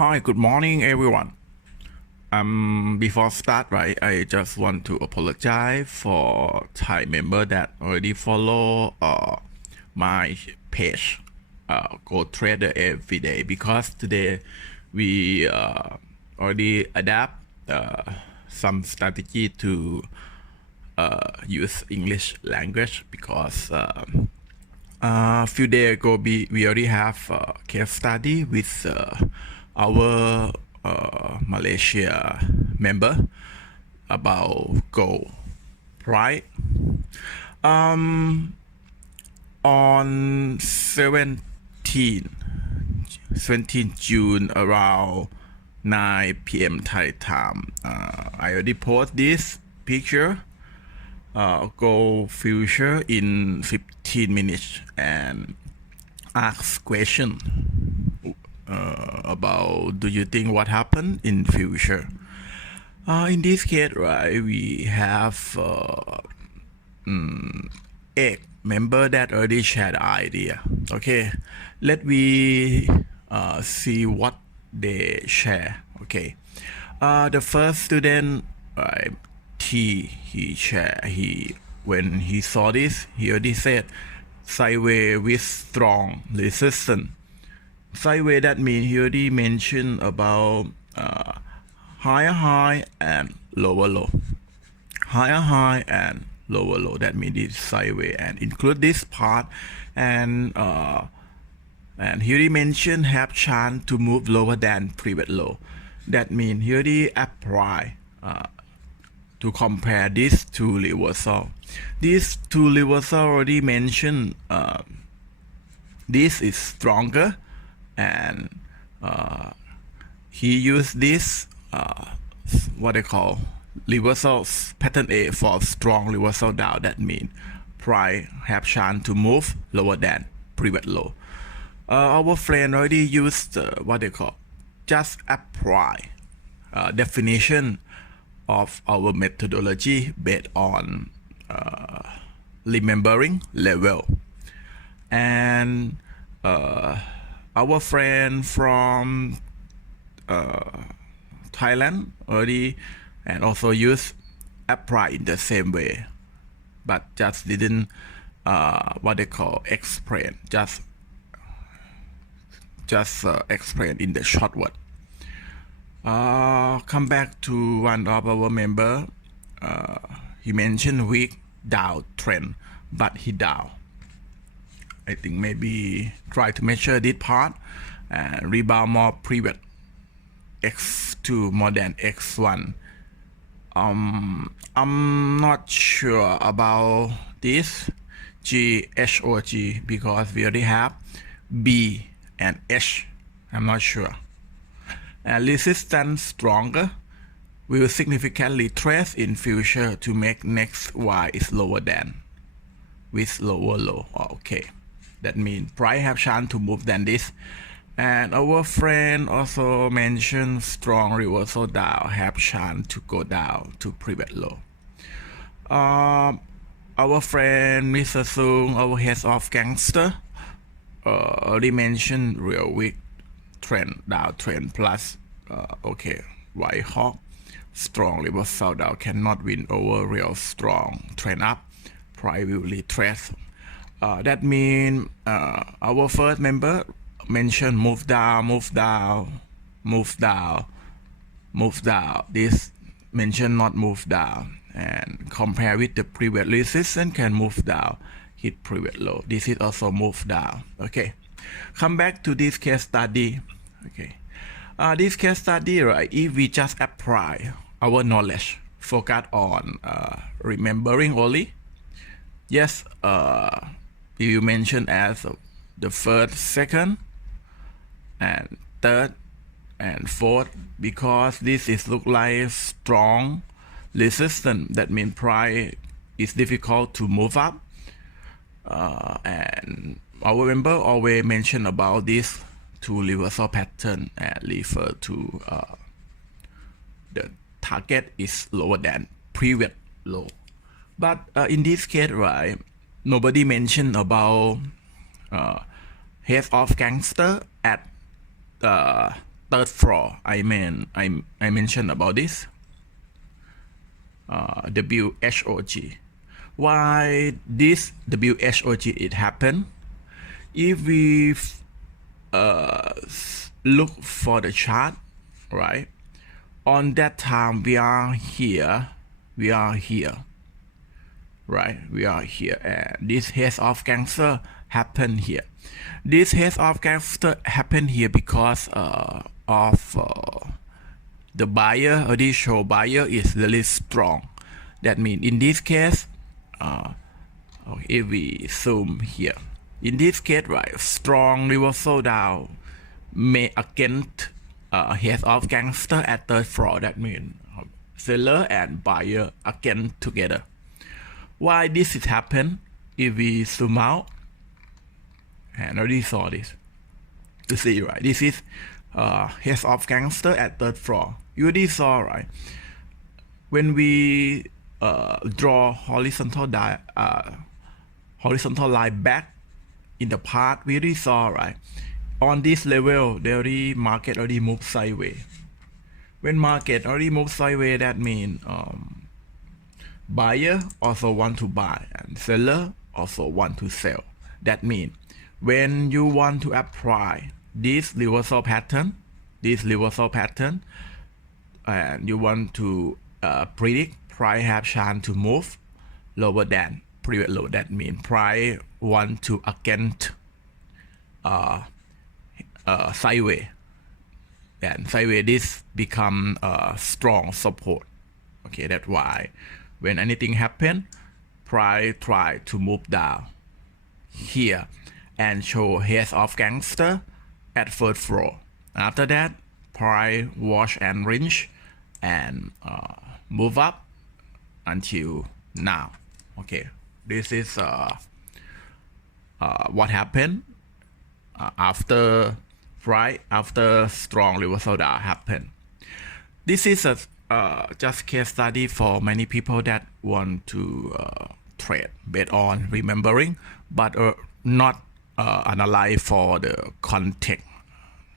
Hi, good morning, everyone. Before start, right, I just want to apologize for Thai member that already follow my page, Go Trader every day because today we already adapt some strategy to use English language because a few days ago we already have a case study with our Malaysia member about gold price. On 17 June around 9 p.m. Thai time, I already post this picture, gold future in 15 minutes and ask question about do you think what happened in future. In this case, right, we have 8 member that already shared idea. Okay, let me see what they share. Okay, the first student, right, he shared, when he saw this, he already said sideways with strong resistance. Sideways, that means he already mentioned about higher high and lower low. Higher high and lower low. That means it's sideways and include this part. And he already mentioned have chance to move lower than previous low. That means he already apply to compare these two reversal. These two reversal already mentioned this is stronger. And he used this what they call reversals pattern A for strong reversal down. That means price have chance to move lower than previous low. Our friend already used what they call just apply definition of our methodology based on remembering level. And our friend from Thailand already and also use apply in the same way, but just didn't what they call explain, just explain in the short word. Come back to one of our member. He mentioned weak down trend, but he down. I think maybe try to measure this part and rebound more previous X2 more than X1. I'm not sure about this G, H or G because we already have B and H. I'm not sure. And resistance stronger will significantly trace in future to make next Y is lower than with lower low. Okay. That means price have chance to move than this. And our friend also mentioned strong reversal down have chance to go down to previous low. Our friend Mr. Sung, our head of gangster, already mentioned real weak trend down trend plus okay, white hawk strong reversal down cannot win over real strong trend up. Price will retrace. That means our first member mentioned move down, move down, move down, move down. This mentioned not move down. And compare with the previous resistance can move down, hit previous low. This is also move down. Okay. Come back to this case study. Okay. This case study, right, if we just apply our knowledge, focus on remembering only. Yes, you mentioned as the first, second, and third, and fourth, because this is look like strong resistance. That means price is difficult to move up. And our member always mention about this two reversal pattern and refer to the target is lower than previous low. But in this case, right, nobody mentioned about head of gangster at third floor. I mentioned about this. WHOG. Why this WHOG it happened? If we look for the chart, right? On that time we are here, right? We are here, and this head of gangster happened here. This head of gangster happened here because of the buyer, additional buyer is really strong. That means in this case, if we zoom here, in this case, right, strong reversal down may against head of gangster at third floor. That means seller and buyer again together. Why this is happen? If we zoom out, and already saw this. You see, right? This is head of gangster at third floor. You already saw, right? When we draw horizontal line back in the part, we already saw, right? On this level, the already market already moved sideways. When market already moved sideways, that means buyer also want to buy and seller also want to sell. That means when you want to apply this reversal pattern, and you want to predict price have chance to move lower than previous low. That means price want to against sideways, and sideways this become strong support. Okay, that's why when anything happen, price try to move down here and show head of gangster at first floor. After that, price wash and range and move up until now. Okay, this is what happened after strong reversal down happened. This is a just case study for many people that want to trade based on remembering, but not analyze for the context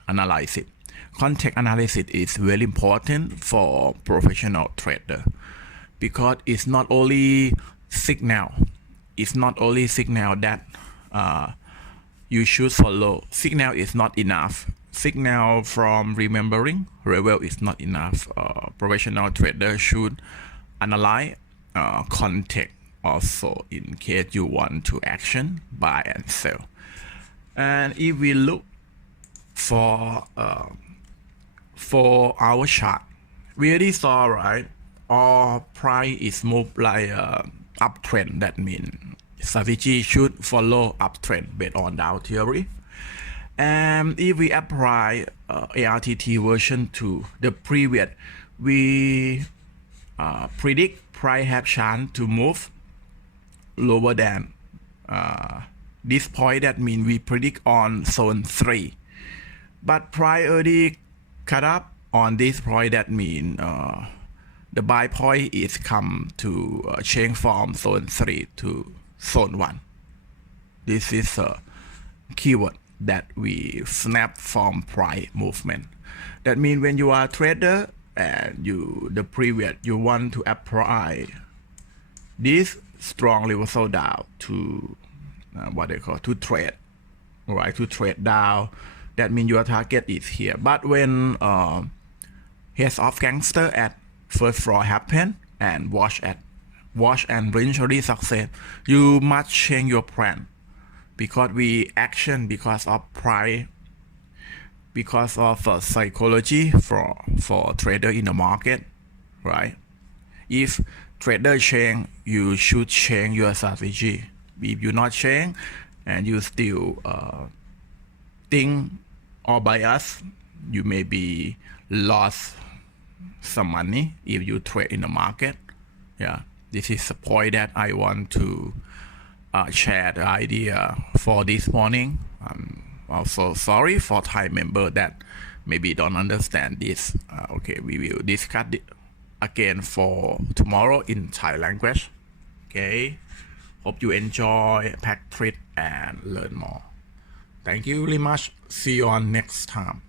analysis. Context analysis is very important for professional trader because it's not only signal. It's not only signal that you should follow. Signal is not enough. Signal from remembering level is not enough. Professional trader should analyze context also in case you want to action buy and sell. And if we look for our chart, we already saw, right, all price is moved like uptrend. That means strategy should follow uptrend based on Dow theory. And if we apply ARTT version to the previous, we predict price have chance to move lower than this point. That means we predict on zone 3, but price already cut up on this point. That means the buy point is come to change from zone 3 to zone 1. This is a keyword that we snap from price movement. That means when you are a trader and the previous you want to apply this strong reversal down to what they call to trade, right? To trade down. That means your target is here. But when heads of gangster at first floor happen and wash and range already success, you must change your plan because we action because of price, because of psychology for trader in the market, right? If trader change, you should change your strategy. If you not change and you still think or bias, you may be lost some money if you trade in the market. Yeah, this is the point that I want to share the idea for this morning. I'm also sorry for Thai member that maybe don't understand this. Okay, we will discuss it again for tomorrow in Thai language. Okay, hope you enjoy, practice and learn more. Thank you very much. See you on next time.